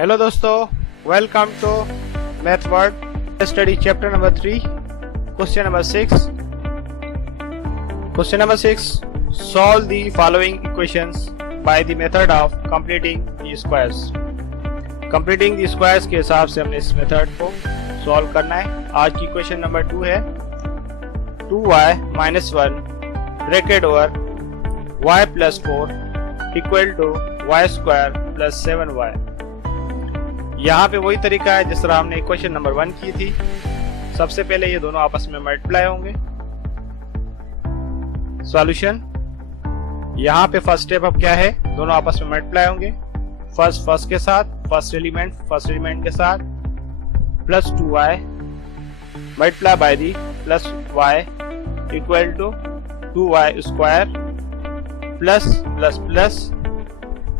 Hello दोस्तों, welcome to math word study chapter number 3 question number 6। Question number 6, solve the following equations by the method of completing the squares. Completing the squares के हिसाब से हमने इस method को solve करना है। आज की क्वेश्चन नंबर 2 है 2y - 1 bracket over y + 4 equal to y² + 7y। यहाँ पे वही तरीका है जिस तरह हमने इक्वेशन नंबर 1 की थी। सबसे पहले ये दोनों आपस में मल्टीप्लाई होंगे। सॉल्यूशन, यहाँ पे फर्स्ट स्टेप अब क्या है, दोनों आपस में मल्टीप्लाई होंगे। फर्स्ट के साथ, फर्स्ट एलिमेंट के साथ plus 2y multiply by the plus y equal to 2y² plus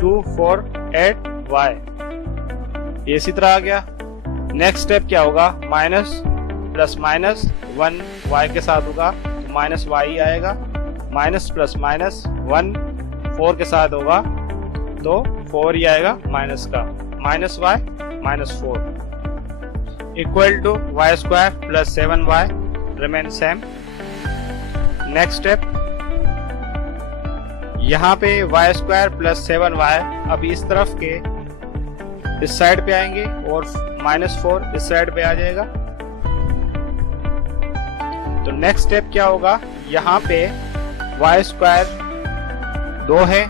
2 4 8y। ये इसी तरह आ गया। नेक्स्ट स्टेप क्या होगा, माइनस प्लस 1 y के साथ होगा तो माइनस y ही आएगा। माइनस प्लस 1 4 के साथ होगा तो 4 ही आएगा माइनस का। Minus y -4 equal to y² + 7y remain same. Next step, यहाँ पे y² + 7y अब इस तरफ के इस साइड पे आएंगे और -4 इस साइड पे आ जाएगा। तो नेक्स्ट स्टेप क्या होगा, यहाँ पे y² 2 है,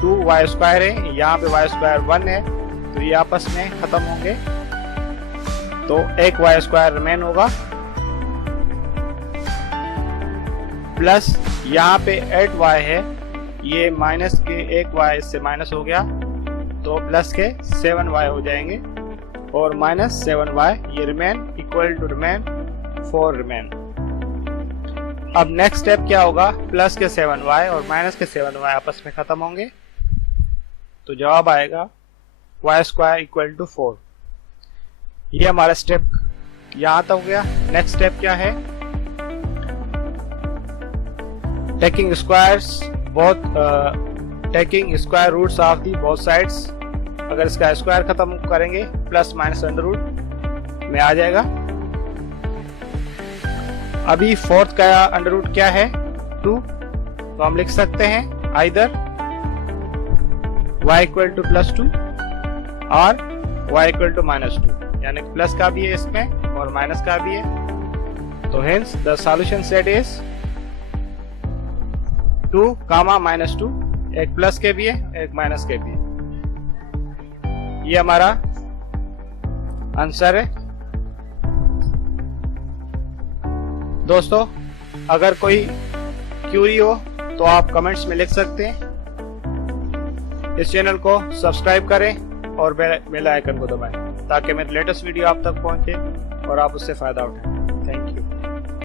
2y² है, यहाँ पे y² 1 है, तो ये आपस में खत्म होंगे तो एक y² रिमेन होगा। प्लस यहाँ पे 8y है, ये माइनस के 1y इससे माइनस हो गया तो प्लस के 7y हो जाएंगे और -7y ये remain equal to remain 4 remain. अब नेक्स्ट स्टेप क्या होगा, प्लस के 7y और माइनस के 7y आपस में खत्म होंगे तो जवाब आएगा y² इक्वल टू 4। ये हमारा स्टेप यहाँ तक हो गया। नेक्स्ट स्टेप क्या है, taking square roots of the both sides. अगर इसका स्क्वायर खत्म करेंगे प्लस माइनस अंडर में आ जाएगा। अभी फोर्थ का अंडर रूट क्या है, 2, तो हम लिख सकते हैं आइदर y = +2 और y = -2, यानी प्लस का भी है इसमें और माइनस का भी है। तो hence the solution set is 2, -2, एक प्लस के भी है एक माइनस के भी है। ये हमारा आंसर है। दोस्तों, अगर कोई क्यूरी हो तो आप कमेंट्स में लिख सकते हैं। इस चैनल को सब्सक्राइब करें और बेल आइकन को दबाएं ताकि मेरे लेटेस्ट वीडियो आप तक पहुंचे और आप उससे फायदा उठाएं।